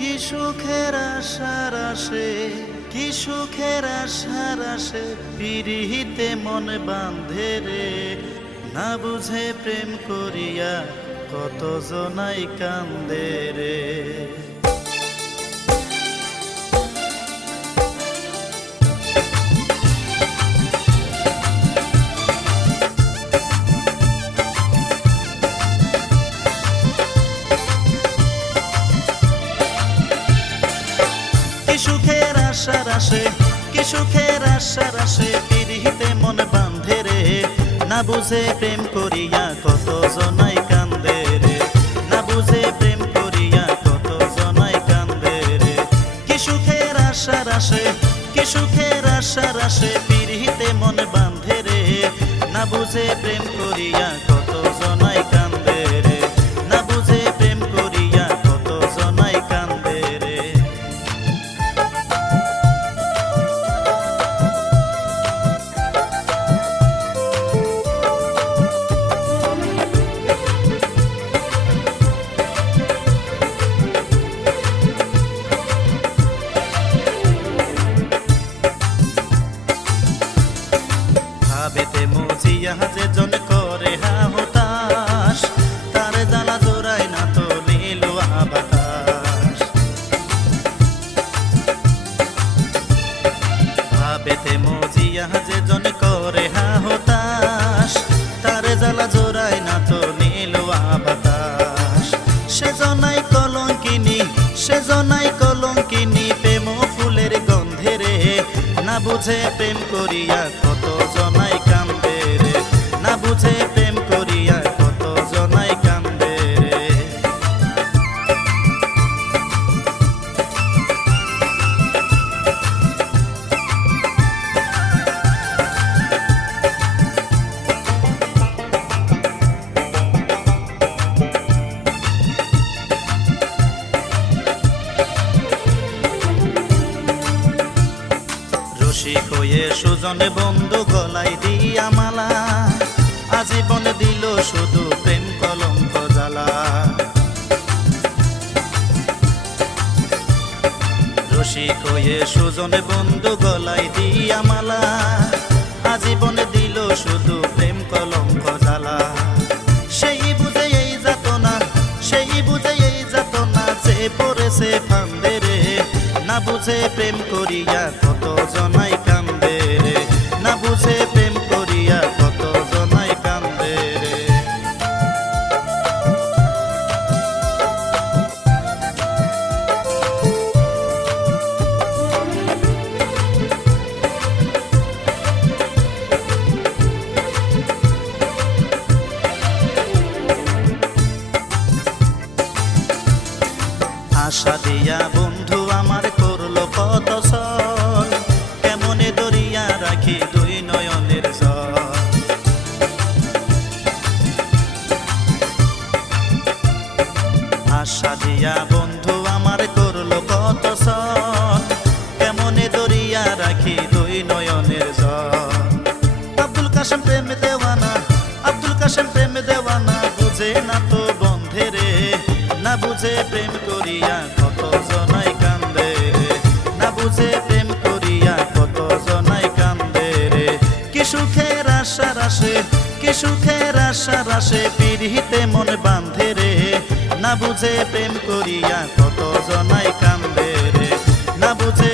কি সুখের আশার আসে, কি সুখের আশার আসে, পিরিহিতে মন বাঁধে রে। না বুঝে প্রেম করিয়া কত জনাই কান্দে রে। সুখের আশার আসে, কি সুখের আশার আসে, পিরিহিতে মন বাঁধে রে। না বুঝে প্রেম করিয়া কত জনাই কান্দে রে। না বুঝে প্রেম করিয়া কত জনাই কান্দে রে। কি সুখের আশার আসে, কি সুখের আশার আসে, পিরিহিতে মন বাঁধে রে। না বুঝে প্রেম করিয়া কত জনাই কান্দে রে। না বুঝে প্রেম করিয়া কত জনাই কান্দে রে। ভাবেতে মজিয়া যে জন করে হাহুতাস, তার জ্বালা জোড়ায় না তো নীল বাতাস। ভাবেতে মজিয়া যে জন করে হাহুতাস, তার জ্বালা জোড়ায় না তো নীল বাতাস। সে জনাই কলঙ্কিনী, সে জনাই কলঙ্কিনী, প্রেম ফুলের গন্ধে রে। না বুঝে প্রেম করিয়া কত জনাই কান্দে রে। না বুঝে প্রেম করিয়া কত জনাই কান্দে রে। রসিক হয়ে সুজনে বন্ধু গলায় দিয়া মালা, আজীবন দিল শুধু প্রেম কলঙ্ক জ্বালা। রসিক হয়ে সুজনে বন্ধু গলায় দিয়া মালা, আজীবন দিল শুধু প্রেম কলঙ্ক জ্বালা। সেই বুঝে এই যাতনা, সেই বুঝে এই যাতনা, যে পড়েছে ফান্দে রে। না বুঝে প্রেম করিয়া কত জনাই কান্দে রে। না বুঝে প্রেম করিয়া কত জনাই কান্দে রে। আশা দিয়া বন্ধু আমার করলো কত ছল, কেমনে দরিয়া রাখি দুই নয়নের জল। আশা দিয়া বন্ধু আমার করলো কত ছল, কেমনে দরিয়া রাখি দুই নয়নের জল। আব্দুল কাশেম প্রেম দেওয়ানা, আব্দুল কাশেম প্রেম দেওয়ানা, বুঝে না তো বন্ধে রে। না বুঝে প্রেম করিয়া কত জনাই কান্দে রে। না বুঝে প্রেম করিয়া কত জনাই কান্দে রে। কি সুখের আশার আসে, কি সুখের আশার আসে, পিরিহিতে মন বাঁধে রে। না বুঝে প্রেম করিয়া কত জনাই কান্দে রে। না বুঝে